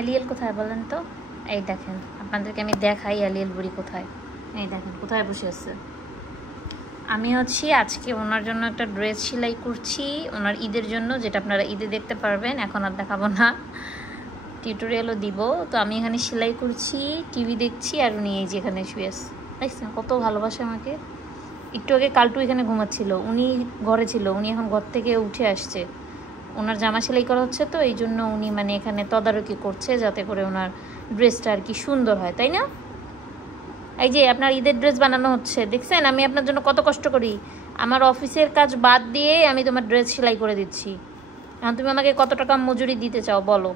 এলিয়েল কোথায় বলেন তো? এই দেখেন, আপনাদেরকে আমি দেখাই এলিয়েল বুড়ি কোথায়। এই দেখেন কোথায় বসে আছে। আমি হচ্ছি আজকে ওনার জন্য একটা ড্রেস সেলাই করছি, ওনার ঈদের জন্য, যেটা আপনারা ঈদে দেখতে পারবেন। এখন আর দেখাবো না, টিউটোরিয়ালও দিব। তো আমি এখানে সেলাই করছি, টিভি দেখছি, আর উনি এই যে এখানে শুয়ে আছে। দেখছেন কত ভালোবাসে আমাকে। একটু আগে কালটু এখানে ঘুমাচ্ছিল, উনি ঘরে ছিল, উনি এখন ঘর থেকে উঠে আসছে। ওনার জামা সেলাই করা হচ্ছে, তো এই জন্য উনি মানে এখানে তদারকি করছে যাতে করে ওনার ড্রেসটা আর কি সুন্দর হয়, তাই না? এই যে আপনার ঈদের ড্রেস বানানো হচ্ছে, দেখছেন আমি আপনার জন্য কত কষ্ট করি। আমার অফিসের কাজ বাদ দিয়ে আমি তোমার ড্রেস সেলাই করে দিচ্ছি। এখন তুমি আমাকে কত টাকা মজুরি দিতে চাও বলো?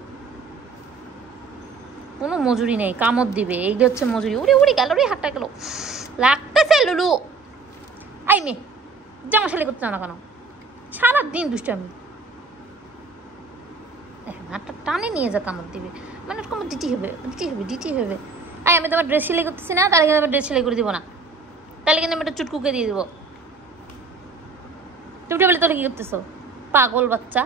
কোনো মজুরি নেই, কামড় দিবে, এই হচ্ছে মজুরি। উড়ে উড়ে গেল রে, হাতটা গেল, লাগতেছে লুলু। আই মেয়ে, জামা সেলাই করতে চাও না কেন? সারাদিন দুষ্টামি। হাতটা টানে নিয়ে যা, কামড় দিবে, মানে কামড় দিতে হবে, দিতে হবে। আমি তোমার ড্রেস সেলাই করতেছি না, তাহলে কিন্তু আমার ড্রেস সেলাই করে দিব না, তাহলে কিন্তু আমি একটা চুটকুকে দিয়ে দেবো। তুমি বলে তোরা কি করতেছো পাগল বাচ্চা?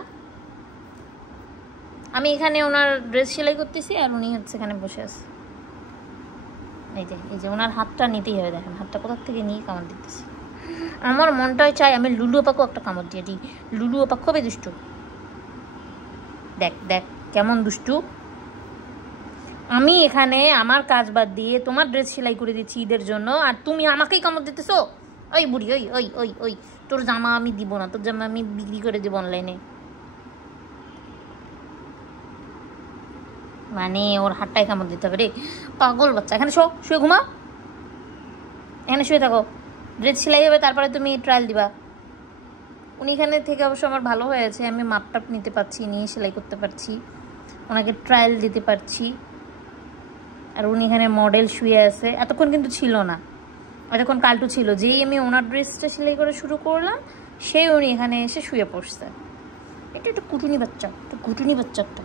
আমি এখানে ওনার ড্রেস সেলাই করতেছি, আর উনি হচ্ছে এখানে বসে আছে। এই যে ওনার হাতটা নিতেই হবে, দেখেন হাতটা কোথার থেকে নিয়ে কামড় দিতেছি। আমার মনটাই চাই আমি লুলু আপাকেও একটা কামড় দিয়ে দিই। লুলু আপা খুবই দুষ্টু, দেখ দেখ কেমন দুষ্টু। আমি এখানে আমার কাজ বাদ দিয়ে তোমার ড্রেস সেলাই করে দিচ্ছি ঈদের জন্য, আর তুমি আমাকেই কামড় দিতেছো। ওই বুড়ি, ওই ওই ওই ওই তোর জামা আমি দিব না, তোর জামা আমি বিক্রি করে দেবো অনলাইনে। মানে ওর হাতটাই কামড় দিতে হবে রে, পাগল বাচ্চা। এখানে শুয়ে ঘুমাও, এখানে শুয়ে থাকো, ড্রেস সেলাই হবে তারপরে তুমি ট্রায়াল দিবা। উনি এখানে থেকে অবশ্য আমার ভালো হয়েছে, আমি মাপটাপ নিতে পারছি, নিয়ে সেলাই করতে পারছি, ওনাকে ট্রায়াল দিতে পারছি। আর উনি এখানে মডেল শুয়ে আছে, এতক্ষণ কিন্তু ছিল না, এতক্ষণ কালটু ছিল। যেই আমি ওনার ড্রেসটা সেলাই করে শুরু করলাম, সেই উনি এখানে এসে শুয়ে পড়ছে। এটা একটা কুটুনি বাচ্চা, একটা কুটুনি বাচ্চা একটা।